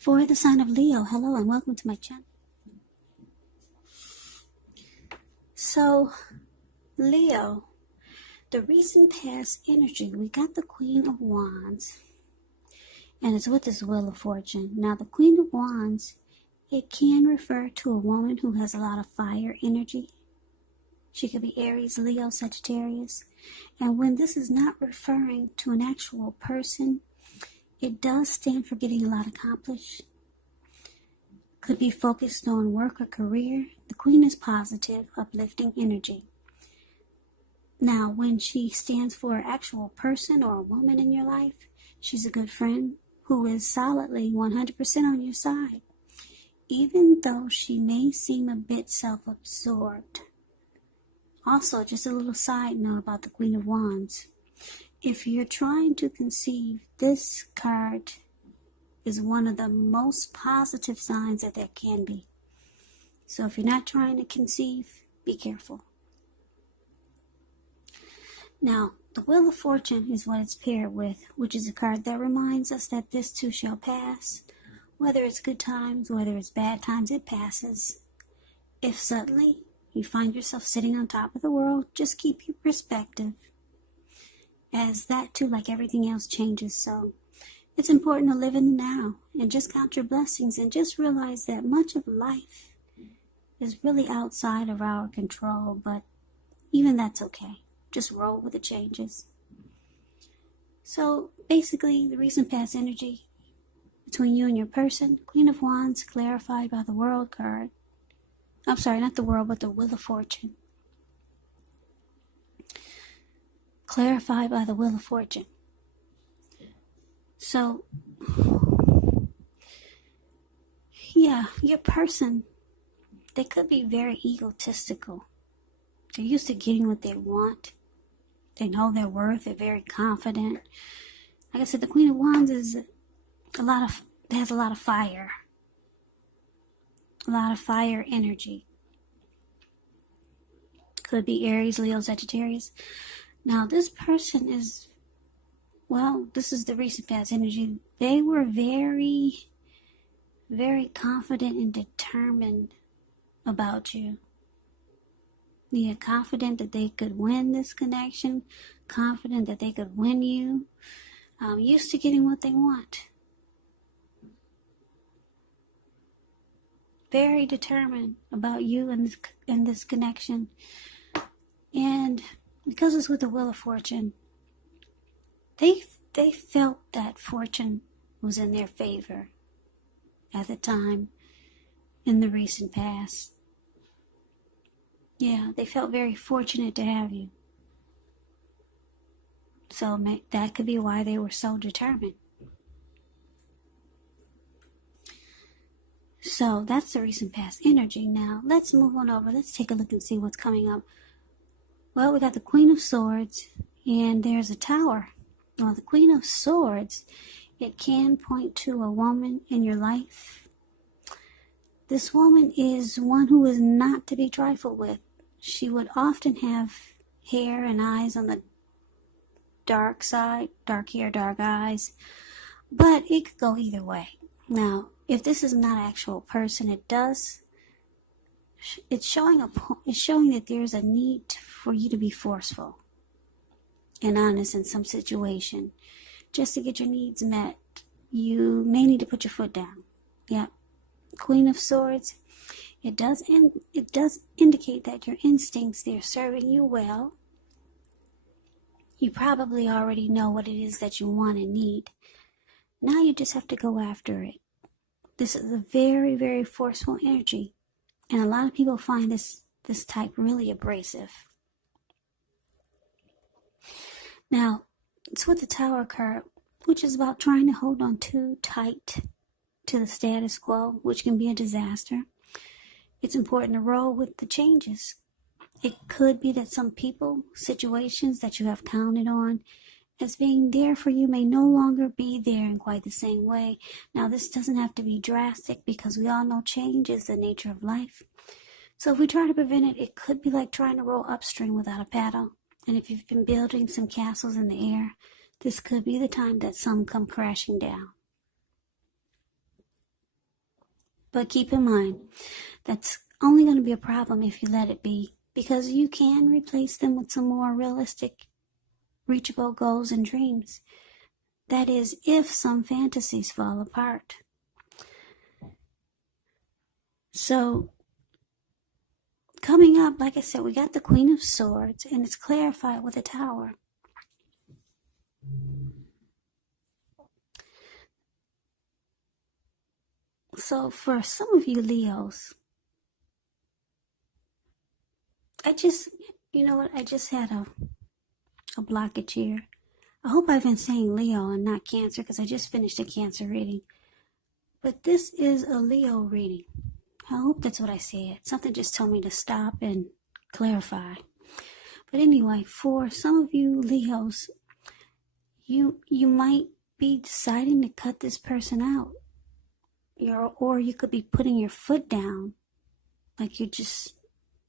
For the sign of Leo, hello and welcome to my channel. So, Leo, the recent past energy, we got the Queen of Wands, and it's with this Wheel of Fortune. Now, the Queen of Wands, it can refer to a woman who has a lot of fire energy. She could be Aries, Leo, Sagittarius. And when this is not referring to an actual person, it does stand for getting a lot accomplished. Could be focused on work or career. The Queen is positive, uplifting energy. Now, when she stands for an actual person or a woman in your life, she's a good friend who is solidly 100% on your side, even though she may seem a bit self-absorbed. Also, just a little side note about the Queen of Wands. If you're trying to conceive, this card is one of the most positive signs that there can be. So if you're not trying to conceive, be careful. Now, the Wheel of Fortune is what it's paired with, which is a card that reminds us that this too shall pass. Whether it's good times, whether it's bad times, it passes. If suddenly you find yourself sitting on top of the world, just keep your perspective, as that too, like everything else, changes. So it's important to live in the now and just count your blessings and just realize that much of life is really outside of our control, but even that's okay. Just roll with the changes. So basically, the recent past energy between you and your person, Queen of Wands, clarified by the World card. I'm sorry, not the World, but the Wheel of Fortune. Clarified by the Wheel of Fortune. So, yeah, your person, they could be very egotistical. They're used to getting what they want. They know their worth. They're very confident. Like I said, the Queen of Wands has a lot of fire. A lot of fire energy. Could be Aries, Leo, Sagittarius. Now, this person is, well, this is the recent past energy. They were very, very confident and determined about you. Yeah, confident that they could win this connection. Confident that they could win you. Used to getting what they want. Very determined about you and this connection. And because it's with the Wheel of Fortune, they felt that fortune was in their favor at the time in the recent past. Yeah, they felt very fortunate to have you. So that could be why they were so determined. So that's the recent past energy. Now, let's move on over. Let's take a look and see what's coming up. Well, we got the Queen of Swords, and there's a Tower. Well, the Queen of Swords, it can point to a woman in your life. This woman is one who is not to be trifled with. She would often have hair and eyes on the dark side, dark hair, dark eyes, but it could go either way. Now, if this is not an actual person, it's showing that there's a need for you to be forceful and honest in some situation. Just to get your needs met, you may need to put your foot down. Yeah. Queen of Swords, it does indicate that your instincts, they're serving you well. You probably already know what it is that you want and need. Now you just have to go after it. This is a very, very forceful energy. And a lot of people find this type really abrasive. Now, it's with the Tower card, which is about trying to hold on too tight to the status quo, which can be a disaster. It's important to roll with the changes. It could be that some people, situations that you have counted on as being there for you may no longer be there in quite the same way. Now, this doesn't have to be drastic because we all know change is the nature of life. So if we try to prevent it, it could be like trying to row upstream without a paddle. And if you've been building some castles in the air, this could be the time that some come crashing down. But keep in mind, that's only going to be a problem if you let it be, because you can replace them with some more realistic, reachable goals and dreams. That is, if some fantasies fall apart. So, coming up, like I said, we got the Queen of Swords, and it's clarified with a Tower. So, for some of you Leos, you know what, I just had a blockage here. I hope I've been saying Leo and not Cancer, because I just finished a Cancer reading. But this is a Leo reading. I hope that's what I said. Something just told me to stop and clarify. But anyway, for some of you Leos, you might be deciding to cut this person out. Or you could be putting your foot down, like you're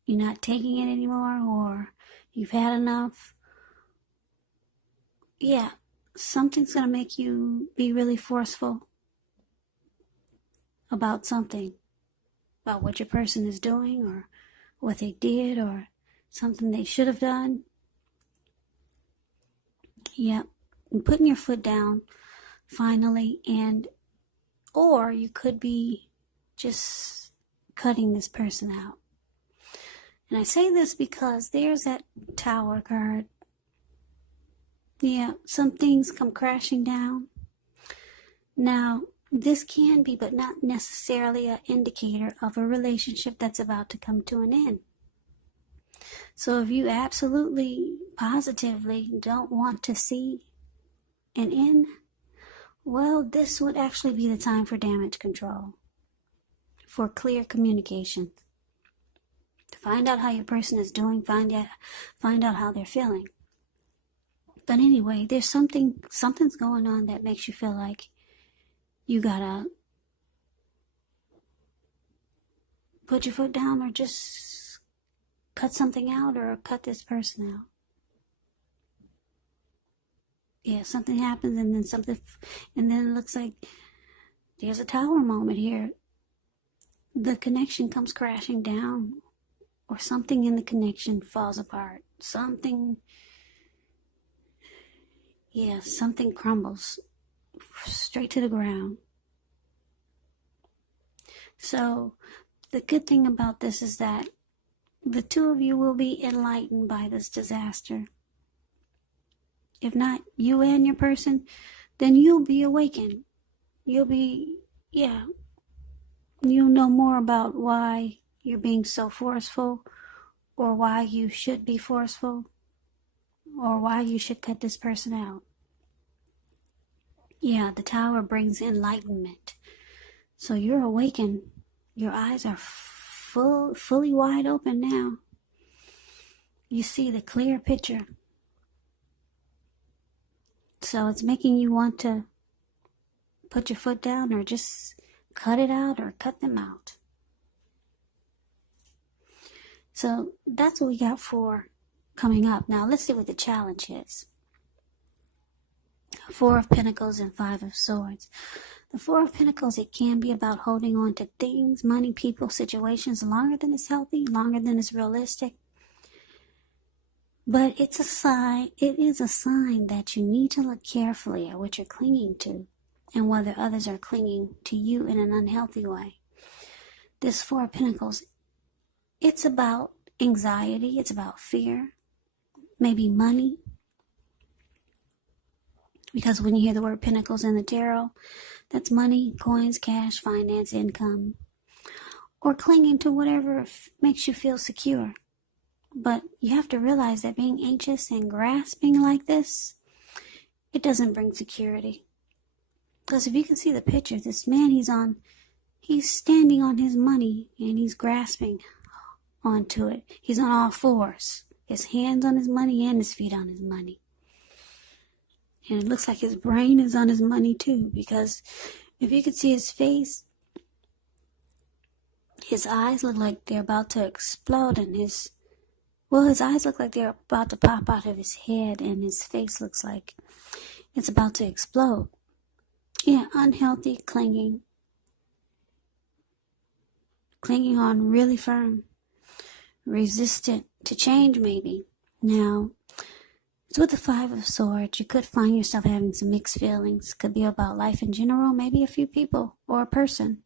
not taking it anymore, or you've had enough. Yeah, something's going to make you be really forceful about something, about what your person is doing, or what they did, or something they should have done. Yep, and putting your foot down finally, or you could be just cutting this person out. And I say this because there's that Tower card. Yeah, some things come crashing down. Now, this can be, but not necessarily an indicator of a relationship that's about to come to an end. So if you absolutely, positively don't want to see an end, well, this would actually be the time for damage control, for clear communication. To find out how your person is doing, find out how they're feeling. But anyway, there's something's going on that makes you feel like you gotta put your foot down, or just cut something out, or cut this person out. Yeah, something happens, and then it looks like there's a Tower moment here. The connection comes crashing down, or something in the connection falls apart. Something crumbles straight to the ground. So the good thing about this is that the two of you will be enlightened by this disaster. If not you and your person, then you'll be awakened. You'll know more about why you're being so forceful, or why you should be forceful, or why you should cut this person out. Yeah, the Tower brings enlightenment. So you're awakened. Your eyes are fully wide open now. You see the clear picture. So it's making you want to put your foot down, or just cut it out, or cut them out. So that's what we got for coming up. Now let's see what the challenge is. Four of Pentacles and Five of Swords. The Four of Pentacles, it can be about holding on to things, money, people, situations longer than it's healthy, longer than it's realistic. But it is a sign that you need to look carefully at what you're clinging to, and whether others are clinging to you in an unhealthy way. This Four of Pentacles, it's about anxiety, it's about fear, maybe money. Because when you hear the word Pentacles in the tarot, that's money, coins, cash, finance, income, or clinging to whatever makes you feel secure. But you have to realize that being anxious and grasping like this, it doesn't bring security. Because if you can see the picture, this man, he's standing on his money, and he's grasping onto it. He's on all fours. His hands on his money and his feet on his money. And it looks like his brain is on his money too, because if you could see his face, his eyes look like they're about to explode, and his eyes look like they're about to pop out of his head, and his face looks like it's about to explode. Yeah, unhealthy clinging. clinging on really firm, resistant to change maybe. Now, it's with the Five of Swords. You could find yourself having some mixed feelings. Could be about life in general, maybe a few people or a person.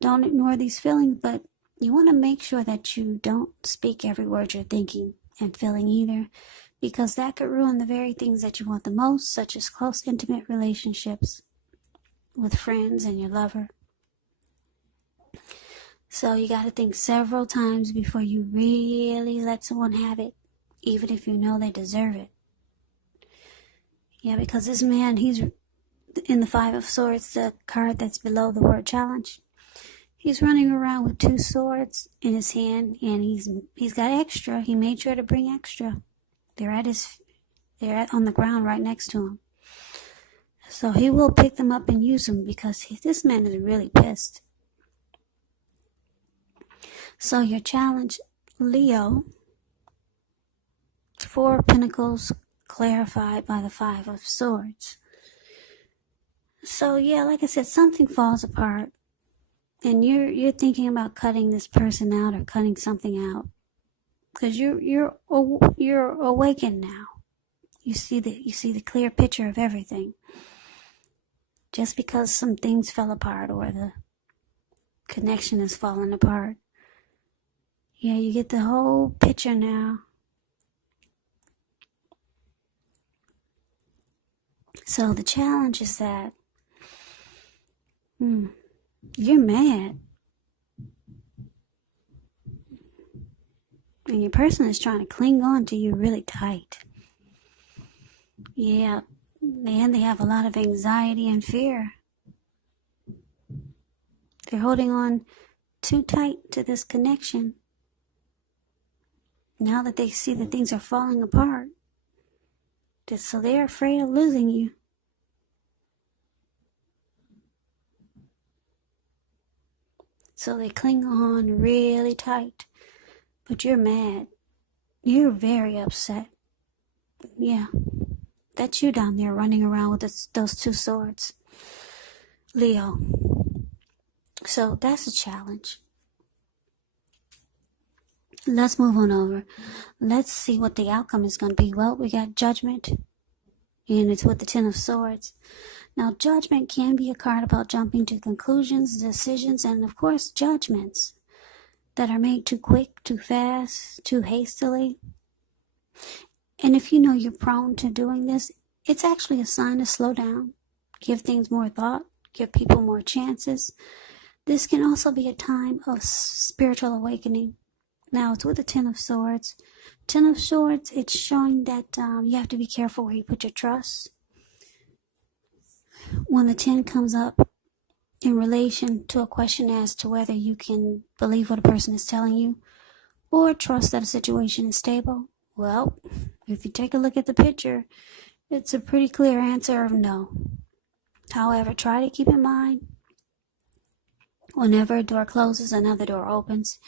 Don't ignore these feelings, but you want to make sure that you don't speak every word you're thinking and feeling either, because that could ruin the very things that you want the most, such as close, intimate relationships with friends and your lover. So you got to think several times before you really let someone have it, even if you know they deserve it. Yeah, because this man, he's in the Five of Swords, the card that's below the word challenge. He's running around with 2 swords in his hand, and he's got extra. He made sure to bring extra. They're on the ground right next to him. So he will pick them up and use them, because this man is really pissed. So your challenge, Leo, 4 Pentacles clarified by the 5 of Swords. So yeah, like I said, something falls apart, and you're thinking about cutting this person out or cutting something out, because you're awakened now. You see the clear picture of everything. Just because some things fell apart or the connection has fallen apart, yeah, you get the whole picture now. So the challenge is that you're mad, and your person is trying to cling on to you really tight. Yeah, and they have a lot of anxiety and fear. They're holding on too tight to this connection. Now that they see that things are falling apart, so they're afraid of losing you. So they cling on really tight. But you're mad. You're very upset. Yeah. That's you down there running around with those 2 swords. Leo. So that's a challenge. Let's move on over. Let's see what the outcome is going to be. Well, we got Judgment, and it's with the 10 of Swords. Now, Judgment can be a card about jumping to conclusions, decisions, and of course, judgments that are made too quick, too fast, too hastily. And if you know you're prone to doing this, it's actually a sign to slow down, give things more thought, give people more chances. This can also be a time of spiritual awakening. Now, it's with the 10 of Swords. 10 of Swords, it's showing that you have to be careful where you put your trust. When the 10 comes up in relation to a question as to whether you can believe what a person is telling you or trust that a situation is stable, well, if you take a look at the picture, it's a pretty clear answer of no. However, try to keep in mind, whenever a door closes, another door opens.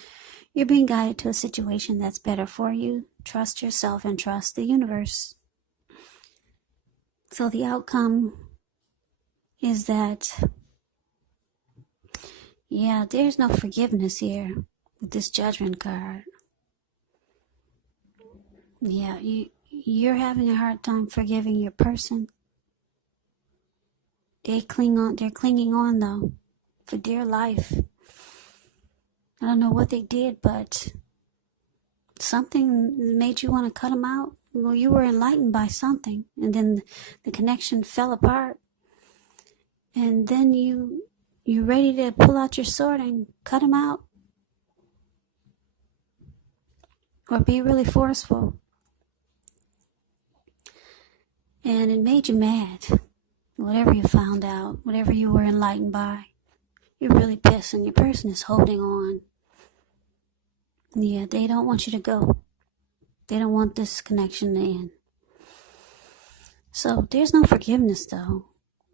You're being guided to a situation that's better for you. Trust yourself and trust the universe. So the outcome is that, yeah, there's no forgiveness here with this Judgment card. Yeah, you're having a hard time forgiving your person. They're clinging on though, for dear life. I don't know what they did, but something made you want to cut them out. Well, you were enlightened by something, and then the connection fell apart. And then you're ready to pull out your sword and cut them out. Or be really forceful. And it made you mad. Whatever you found out, whatever you were enlightened by, you're really pissed, and your person is holding on. Yeah, they don't want you to go. They don't want this connection to end. So there's no forgiveness though.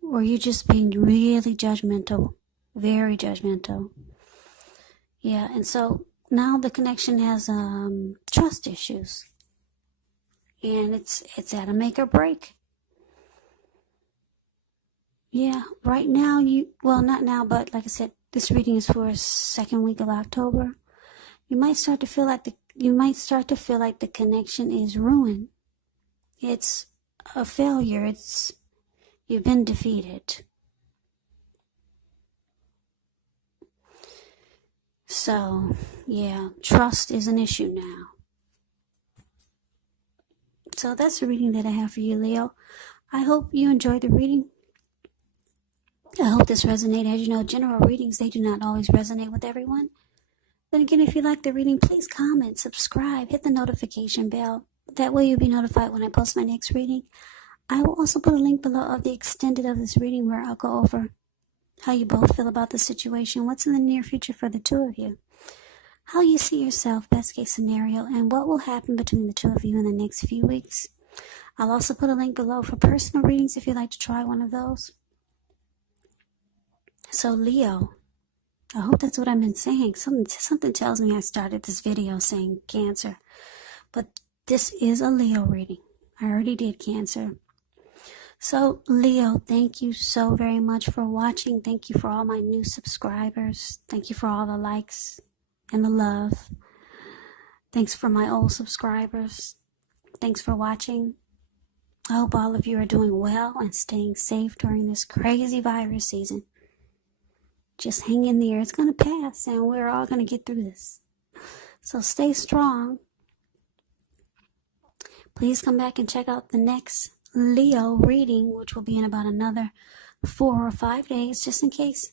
Or you're just being really judgmental. Very judgmental. Yeah, and so now the connection has trust issues. And it's at a make or break. Yeah, right now well, not now, but like I said, This reading is for second week of October. You might start to feel like the connection is ruined. It's a failure. You've been defeated. So, yeah, trust is an issue now. So that's the reading that I have for you, Leo. I hope you enjoyed the reading. I hope this resonated. As you know, general readings, they do not always resonate with everyone. Then again, if you like the reading, please comment, subscribe, hit the notification bell. That way you'll be notified when I post my next reading. I will also put a link below of the extended of this reading where I'll go over how you both feel about the situation, what's in the near future for the two of you, how you see yourself, best case scenario, and what will happen between the two of you in the next few weeks. I'll also put a link below for personal readings if you'd like to try one of those. So Leo, I hope that's what I've been saying. Something tells me I started this video saying Cancer, but this is a Leo reading. I already did Cancer. So Leo, thank you so very much for watching. Thank you for all my new subscribers. Thank you for all the likes and the love. Thanks for my old subscribers. Thanks for watching. I hope all of you are doing well and staying safe during this crazy virus season. Just hang in there. It's going to pass and we're all going to get through this. So stay strong. Please come back and check out the next Leo reading, which will be in about another 4 or 5 days, just in case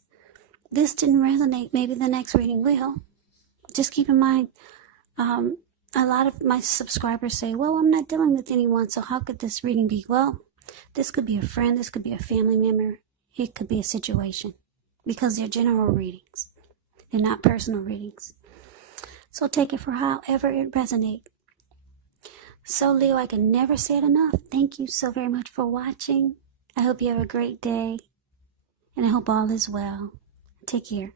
this didn't resonate. Maybe the next reading will. Just keep in mind, a lot of my subscribers say, well, I'm not dealing with anyone, so how could this reading be? Well, this could be a friend, this could be a family member, it could be a situation, because they're general readings. They're not personal readings. So take it for however it resonates. So Leo, I can never say it enough. Thank you so very much for watching. I hope you have a great day. And I hope all is well. Take care.